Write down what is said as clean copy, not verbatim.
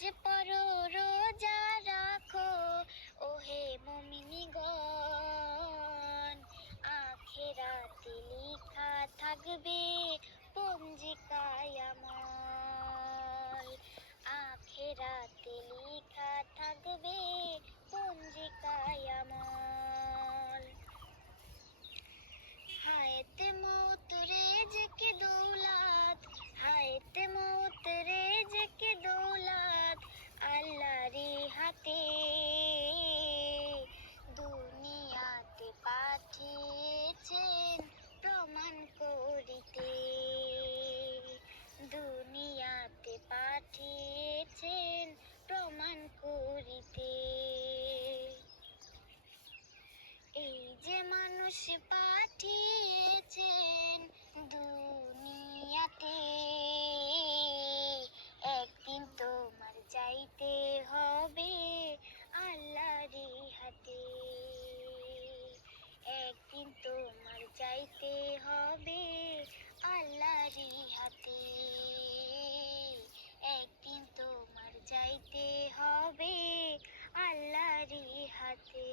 যে পড়ো রোজা রাখো ওহে মুমিনিগণ, আখেরাতে লেখা থাকবে পঞ্জিকায় আমল। আখেরাতে লেখা থাকবে পঞ্জিকায় আমল। হায়তে মৌত রেজেকে দৌলাত, হায়তে মৌত রেজেকে দৌলাত আল্লাহরই হাতে। দুনিয়াতে পাঠিয়েছেন প্রমাণ করিতে, দুনিয়াতে পাঠিয়েছেন প্রমাণ করিতে। এই যে মানুষ পাঠিয়েছেন দুনিয়াতে, একদিন তোমার যাইতে হবে আল্লাহরই হাতে। একদিন তোমার যাইতে হবে আল্লাহরই হাতে। একদিন তোমার যাইতে হবে আল্লাহরই হাতে।